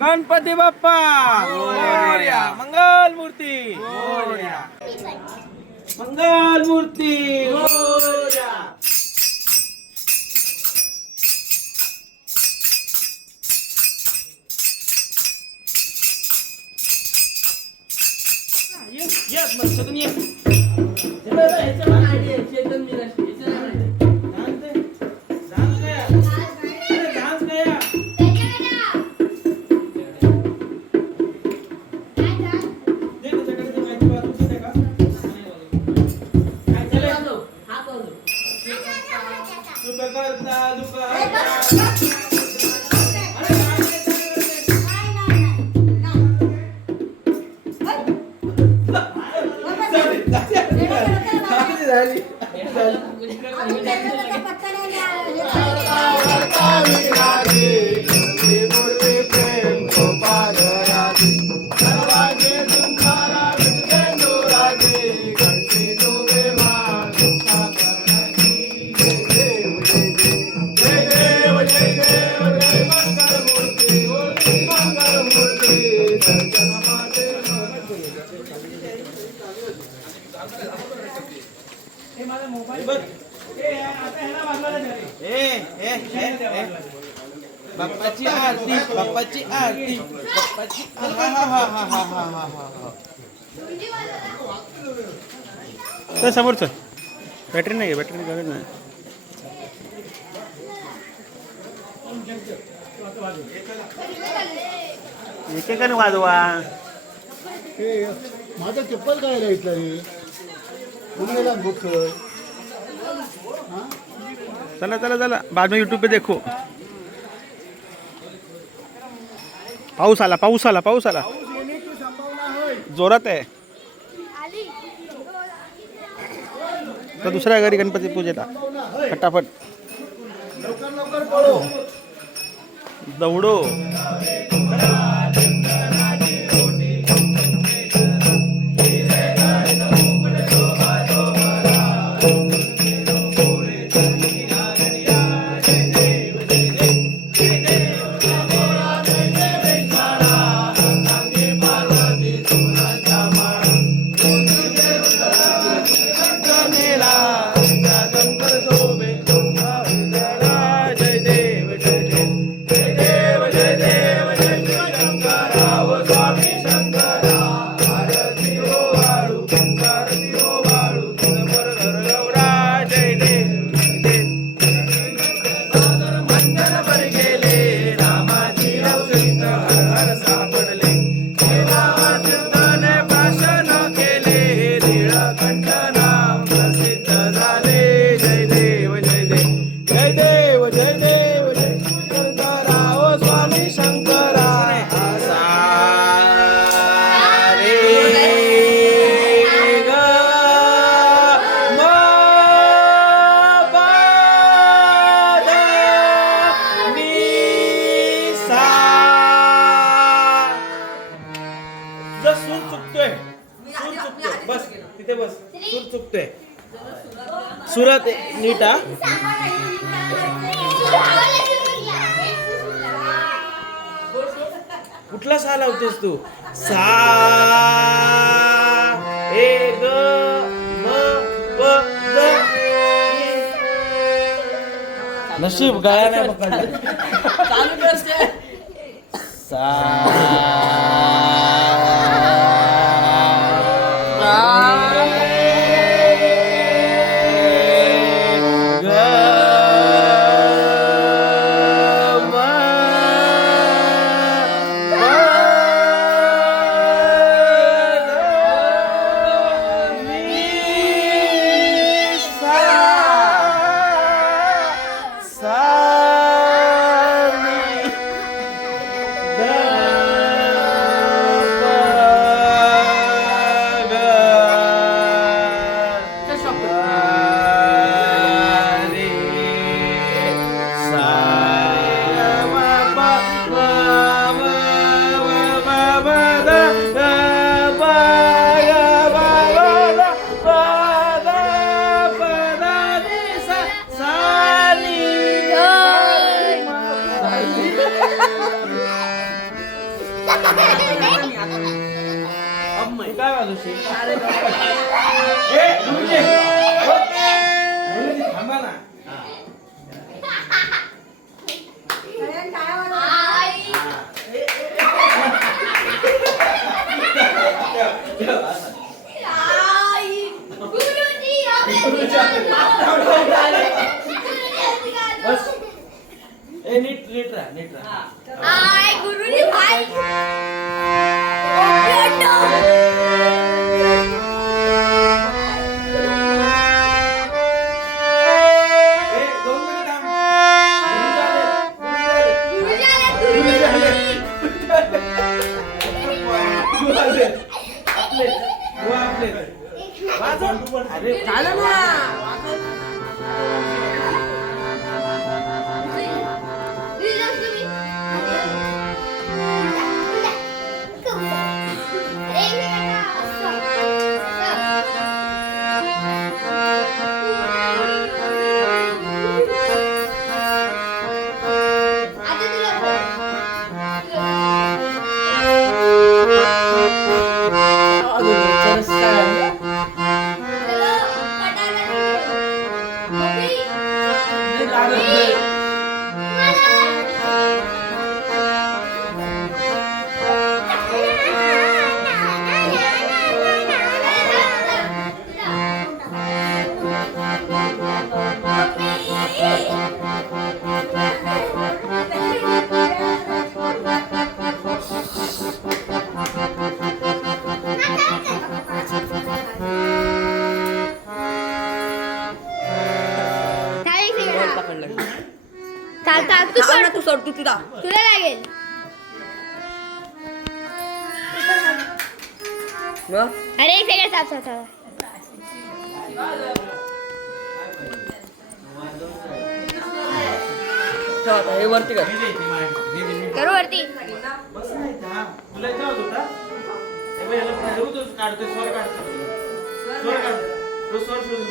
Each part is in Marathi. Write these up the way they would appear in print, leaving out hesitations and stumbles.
गणपती बाप्पा मोरया. मंगल मूर्ती मोरया. मंगल मूर्ती मोरया. येस मग सगळं ये. बाप्पाची आरती बाप्पाची आरती बाप्पाची समोरच बॅटरी नाही बॅटरी गरज नाही. एकेकाने वाजवा. माझा चप्पल काय राहितला रे गेला बुक. चला चला चला बाद में यूट्यूब पे देखो. पाऊस आला पाऊस आला पाऊस आला जोरात आहे. तर दुसऱ्या घरी गणपती पूजेला फटाफट दौडो. सुरत नीट हा. कुठला सा लावतेस तू. सा ए ग म प ग. नशीब गाया नाही पकडलं. चालू कर. सा काय वाजवशील? थांबा ना. नीट राहा. गुरुजी भाई तू सोड तुला लागेल. अरे एक सेकंड साफ हे वरती कर करू वरती. तुला इथं होता काढतोय स्वर तो स्वर शोधून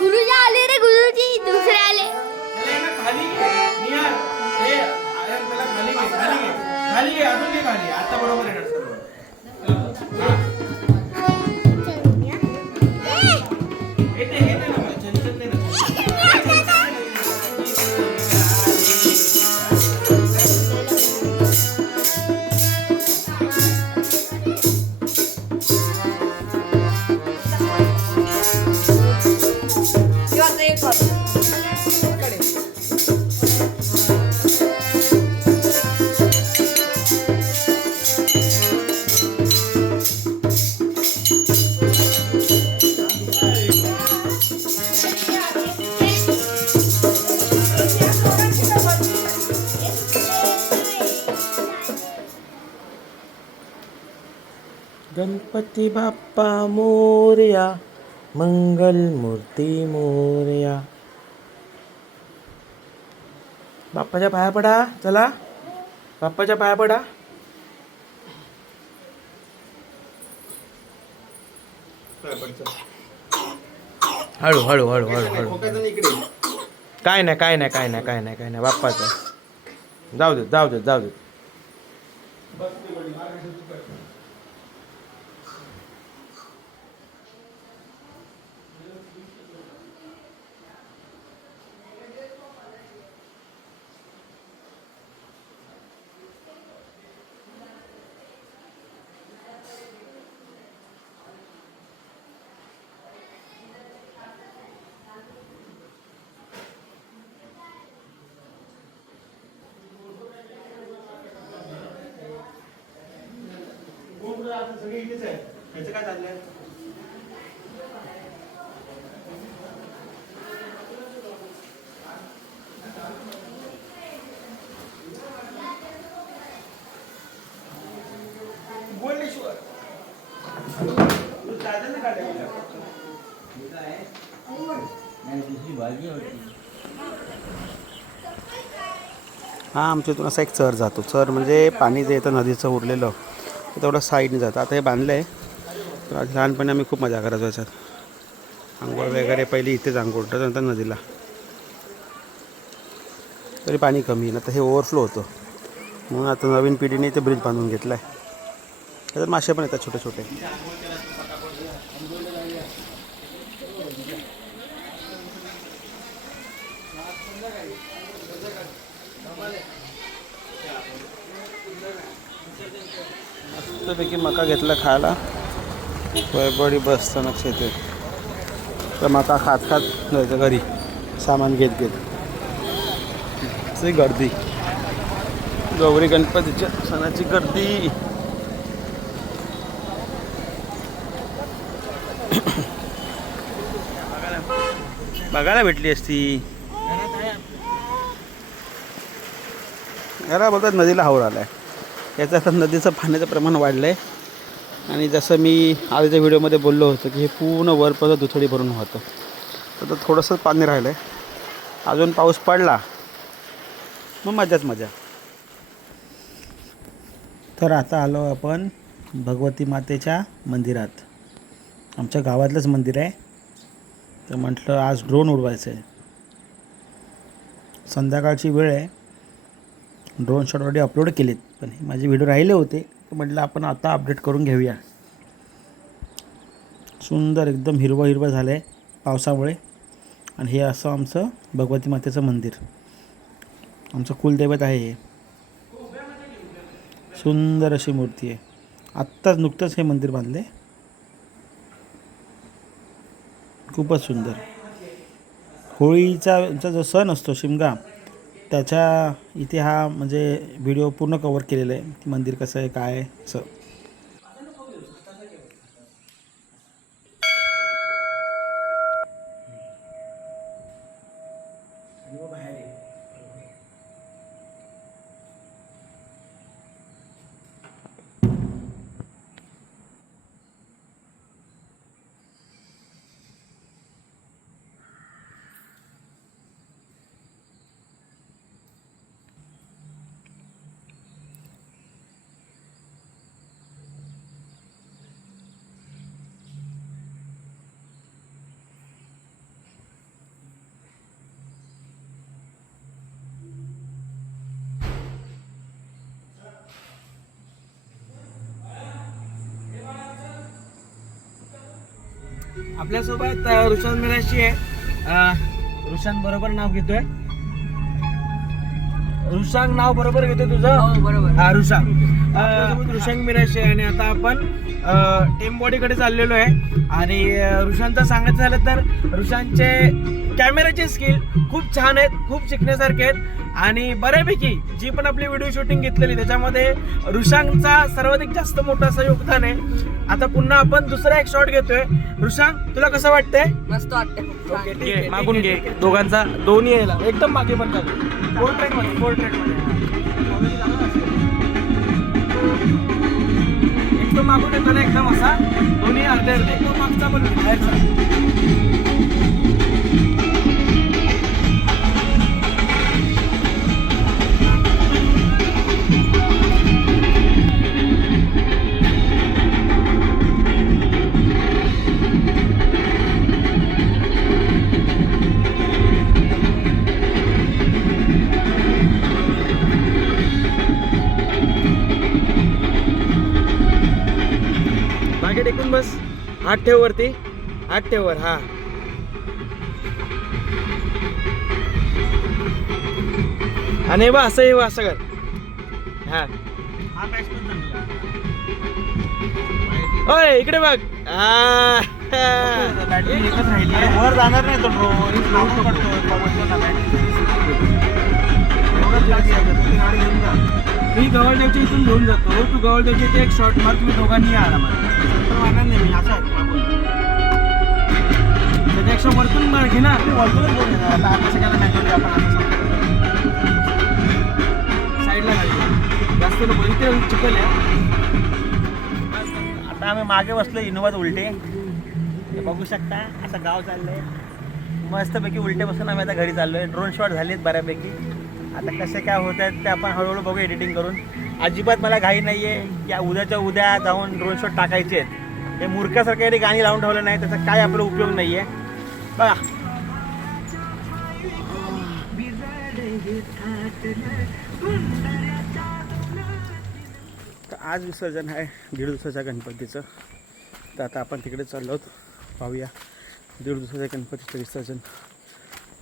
गुरुजी आले रे. गुरुजी दुसरे आले. खाली घे अजून घे खाली. आता बरोबर येणार सर्व. गणपती बाप्पा मोरया, मंगल मूर्ती मोरया. बाप्पाच्या पाया पडा. चला बाप्पाच्या पाया पडा. हळू हळू हळू हळू हळू. काय नाही बाप्पाचं. जाऊ दे. सगळे इथेच आहे. याचं काय चाललंय? बोललेश्वर दादाने काढायला हा आमच्या इथून असा एक चर जातो. चर म्हणजे पाणी जे येतं नदीचं उरलेलं ते तेवढं साईडने जातं. आता हे बांधलं आहे. तर आधी लहानपणी आम्ही खूप मजा करायचो याच्यात. आंघोळ वगैरे पहिली इथेच आंघोळ नंतर नदीला. तरी पाणी कमी ना तर हे ओव्हरफ्लो होतं. म्हणून आता नवीन पिढीने ते ब्रिज बांधून घेतलं आहे. त्याच्यात मासे पण येतात छोटे छोटे. मस्तपैकी मका घेतला खायला. बडी बसतं नक्ष येते. तर मका खात खात जायचं घरी सामान घेत घेत. गर्दी गौरी गणपतीच्या सणाची गर्दी. बघायला भेटली असती. याला बोलतात नदीला हावर आला आहे. याचं आता नदीचं पाण्याचं प्रमाण वाढलं आहे. आणि जसं मी आधीच्या व्हिडिओमध्ये बोललो होतो की हे पूर्ण वरपर्यंत दुथडी भरून होतं. तर थोडंसंच पाणी राहिलं आहे. अजून पाऊस पडला मग मजाच मजा. तर आता आलो आपण भगवती मातेच्या मंदिरात. आमच्या गावातलंच मंदिर आहे. तर म्हटलं आज ड्रोन उडवायचं आहे. संध्याकाळची वेळ आहे. ड्रोन शॉट ऑलरेडी अपलोड केलेत पण माझे व्हिडिओ राहिले होते. तर म्हटलं आपण आता अपडेट करून घेऊया. सुंदर एकदम हिरवं हिरवं झालं आहे पावसामुळे. आणि हे असं आमचं भगवती मातेचं मंदिर. आमचं कुलदैवत आहे हे. सुंदर अशी मूर्ती आहे. आत्ताच नुकतंच हे मंदिर बांधले. खूपच सुंदर. होळीचा जो सण असतो शिमगा त्याच्या इथे हा म्हणजे व्हिडिओ पूर्ण कवर केलेला आहे. मंदिर कसं आहे काय आहे असं. आपल्यासोबत रुशान मिराशी आहे. रुशान बरोबर नाव घेतोय. रुशांग नाव बरोबर घेतोय तुझं? हो बरोबर. हा रुशांग. आपल्यासोबत रुशांग मिराशी आहे आणि आता आपण टेमबॉडीकडे चाललेलो आहे. आणि रुशांचं सांगायचं झालं तर रुशांचे कॅमेराचे स्किल खूप छान आहेत. खूप शिकण्यासारखे आहेत. आणि बऱ्यापैकी जी पण आपली व्हिडिओ शूटिंग घेतलेली त्याच्यामध्ये रुशांगचा सर्वाधिक जास्त मोठं असं योगदान आहे. आता पुन्हा आपण दुसरा एक शॉट घेतोय. रुशांग तुला कसं वाटतंय? मस्त वाटतंय. ओके ठीक आहे. मागून घे दोघांचा दोन्ही यायला एकदम मागे पण चालू. पोर्ट्रेट मध्ये एकदम मागून येतो ना एकदम असा दोन्ही अर्धे अर्धे एकदम मागचा पण बाहेरचा. टेकून बस. हात ठेव वरती. हात ठेव वर. हा आणि बा असं येऊ असं कर. हा ओय इकडे बघ. वर जाणार नाही तो मी गवळदेवच्या इथून घेऊन जातो. तू गवळदेवच्या इथे एक शॉट मार. तुम्ही दोघांनी या आरामात. मारणार नाही मी असं त्याच्यापेक्षा वरतून मार घे ना. साईडला घाल. जास्त नको इथे चिकल आहे. आता आम्ही मागे बसलो इनोवात उलटे. हे बघू शकता असं गाव चाललंय. मस्तपैकी उलटे बसून आम्ही आता घरी चाललोय. ड्रोन शॉट झालेत बऱ्यापैकी. आता कसे काय होत आहेत ते आपण हळूहळू बघू एडिटिंग करून. अजिबात मला घाई नाही आहे की उद्याच्या उद्या जाऊन ड्रोन शॉट टाकायचे आहेत. हे मूर्खासारखे गाणी लावून ठेवलं नाही, त्याचा काय आपला उपयोग नाही आहे बघा. तर आज विसर्जन आहे 1.5 दिवसाच्या गणपतीचं. तर आता आपण तिकडे चाललो आहोत, पाहूया 1.5 दिवसाच्या गणपतीचं विसर्जन.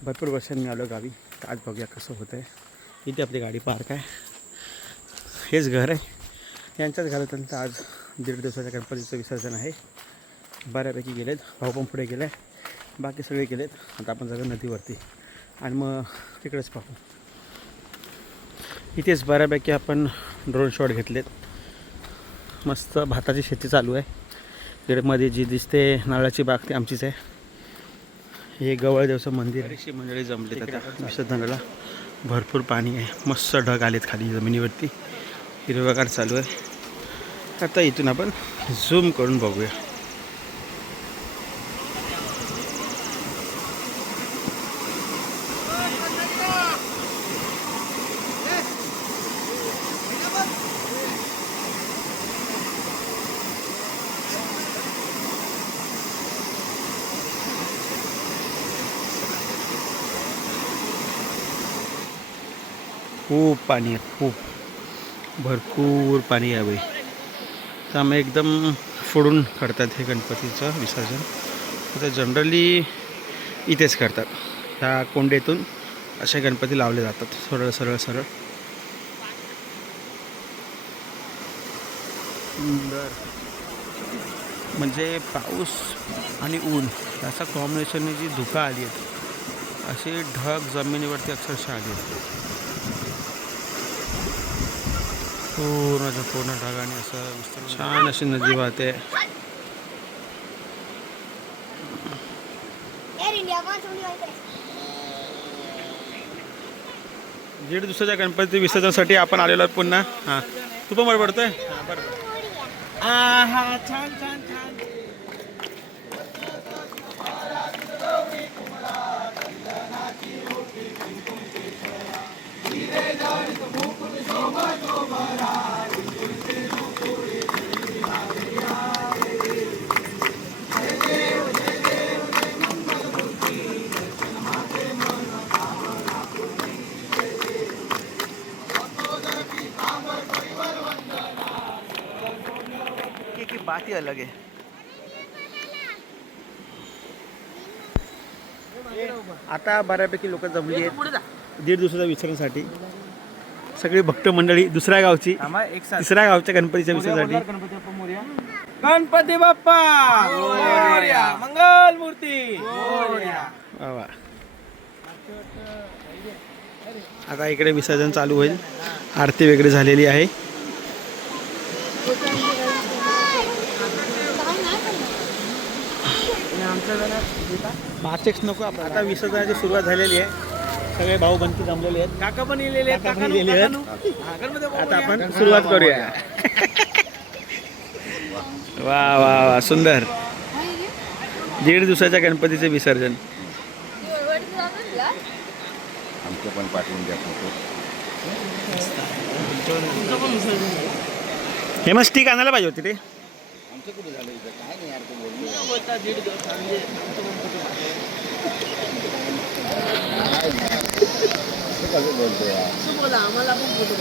भरपूर वर्षांनी आलो गावी, तर आज बघूया कसं होतं आहे. इथे आपली गाडी पार्क आहे, हेच घर आहे. यांच्याच घरातून आज 1.5 दिवसाच्या गणपतीचं विसर्जन आहे. बऱ्यापैकी गेलेत, भाऊ पण पुढे गेले, बाकी सगळे गेलेत. आता आपण जाऊ नदीवरती आणि मग तिकडेच पाहू. इथेच बऱ्यापैकी आपण ड्रोन शॉट घेतलेत. मस्त भाताची शेती चालू आहे. इकडे मध्ये जी दिसते नारळाची बाग ती आमचीच आहे. हे गवळदेवचं मंदिर आहे. अशी मंडळी जमली आता विसर्जनाला. भरपूर पाणी आहे, मस्त ढग आलेत खाली जमिनीवरती, हिरवगार चालू आहे. आता इथून आपण झूम करून बघूया. खूप पाणी आहे, खूप भरपूर पाणी आहे बाई. त्यामुळे एकदम फोडून करतात हे गणपतीचं विसर्जन. आता जनरली इथेच करतात, त्या कोंडेतून असे गणपती लावले जातात सरळ सरळ सरळ. सुंदर म्हणजे पाऊस आणि ऊन याचा कॉम्बिनेशनने जी धुकं आली आहेत, असे ढग जमिनीवरती अक्षरशः आली आहेत. पूर्ण ढगाने असं छान अशी नदी वाहते. दीड दिवसाच्या गणपती विसर्जनासाठी आपण आलेलो आहोत पुन्हा. हां, तू पण बरोबर पडतोय. हां बरोबर. हा छान छान छान. की बात ही अलग आहे. आता बऱ्यापैकी लोक जमली आहेत 1.5 दिवसाच्या विसर्जनासाठी. सगळी भक्त मंडळी दुसऱ्या गावची, तिसऱ्या गावच्या गणपतीच्या विसर्जनासाठी. गणपती बाप्पा मोरया, मंगल मूर्ती मोरया. वा. आता इकडे विसर्जन चालू होईल. आरती वगैरे झालेली आहे. माचेक्स नको आपण. आता विसर्जनाची सुरुवात झालेली आहे. सगळे भाऊ बंदी जमलेले आहेत. काका पण लिहिलेले आहेत. काका पण लिहिलेले आहेत. आता आपण सुरुवात करूया. वा वा वा, सुंदर. 1.5 दिवसाच्या गणपतीचे विसर्जन. आमचं पण पाठवून द्या फोटो. हे मग स्टिक आणायला पाहिजे होती रे. आमचं कुठे झालं इथं? काय नाही यार, तू कसं बोलतो यार? आम्हाला पण फोटो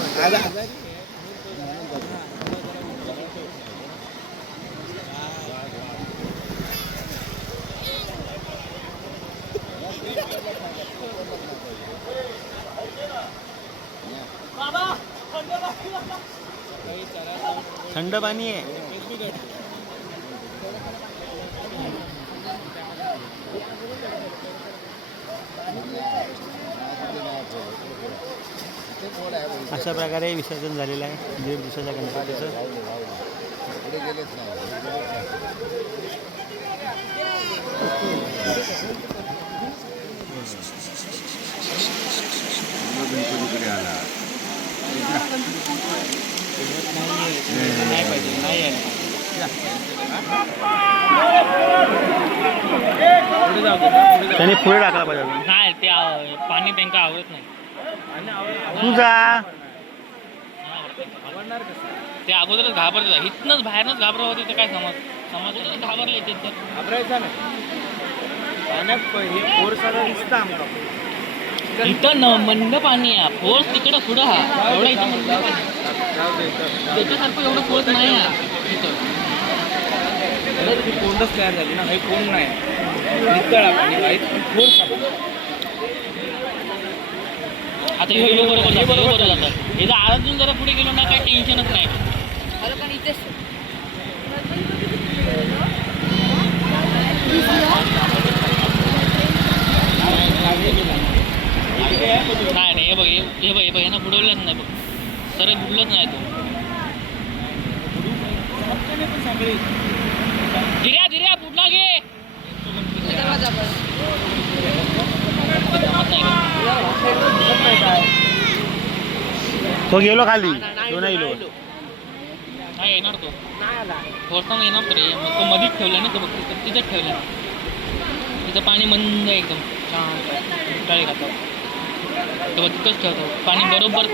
थंड पाणी आहे. अशा प्रकारे विसर्जन झालेलं आहे 1.5 दिवसाच्या गणपतीचं. पुढे गेलेच गणपतीकडे आला. नाही पाहिजे, नाही आहे. त्यांनी पुढे टाकला पाहिजे. नाही ते पाणी त्यांना आवडत नाही. तुझा ते अगोदरच घाबरत इथनच बाहेरनच घाबरत होते ते काय समज घाबरले ते तर घाबरायचं नाही पाण्यात हे पोरसाला दिसतं आमका इथं मंद पाणी आहे फोर्स तिकडं पुढं हा एवढा इथं मंद पाणी त्याच्यासारखं एवढं फोर्स नाही आहे इथं कोंडच तयार झाली ना हे कोण नाही नितळ आपण फोर्स आता हे बरोबर जातात हे जर अजून जरा पुढे गेलो ना काही टेन्शनच नाही नाही हे बघ यांना बुडवलंच नाही बघ सरळ बुडलंच नाही तो धीर्या बुडला घे तो गेलो खाली तो नाही गेलो नाही येणार तो फोर्सनं येणार तर मग तो मधीच ठेवला ना तो बघ तिथंच ठेवला तिथं पाणी मंद आहे एकदम शांत टाळी खातो तो बघ तिथंच ठेवतो पाणी बरोबर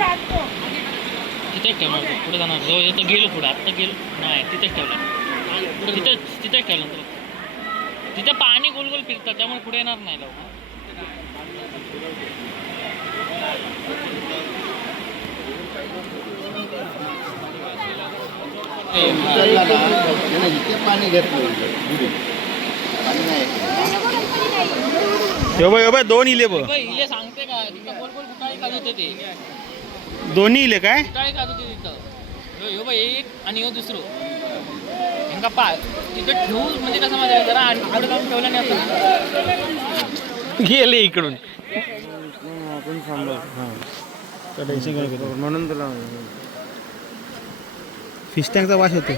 तिथेच ठेवणार तो पुढे जाणार जो येतं गेलो पुढे आत्ता गेलो नाही तिथेच ठेवला तिथेच ठेवलं तो तिथं पाणी गोल गोल फिरतात त्यामुळे पुढे येणार नाही लवकर इथे पाणी घेतलं बाय दोन इले बघ इले सांगते का तिथं गोल गोल कुठाळी खात होते ते दोन्ही इले काय कुठाळी खात होते तिथं ह्यो बाई एक आणि ह्यो दुसरं यांका पाय तिथं ठेवून म्हणजे कसं माझ्या जरा आणि पुढे जाऊन ठेवला नाही असं गेले इकडून म्हणून तुला फिश टँकचा वास येतो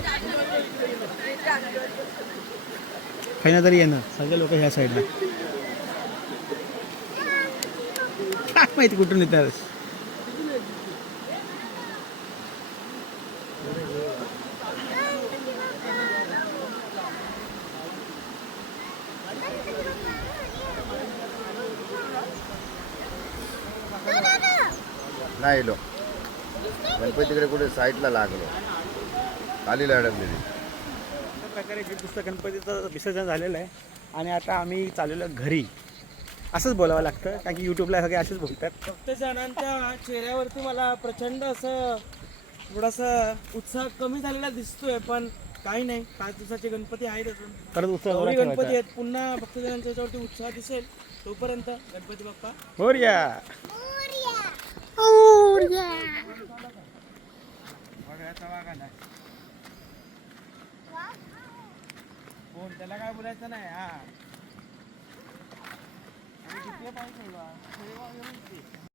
काही ना तरी येणार सगळे लोक ह्या साईडला काय माहिती कुठून येतात नाही लो गणपतीकडे कुठे साईडला लागलो खाली अडकलेली प्रकारे जे पुस्तक गणपतीचं विसर्जन झालेलं आहे आणि आता आम्ही चाललेलो घरी असंच बोलावं लागतं कारण की यूट्यूबला सगळे असेच बोलतात फक्त जणांच्या चेहऱ्यावरती मला प्रचंड असं थोडासा उत्साह कमी झालेला दिसतोय पण काही नाही 5 दिवसाचे गणपती आहेत अजून परत उत्सव गौरी गणपती आहेत पुन्हा भक्तजनांच्या याच्यावरती उत्साह दिसेल तोपर्यंत गणपती बाप्पा मोरया त्याला काय बोलायचं नाही हा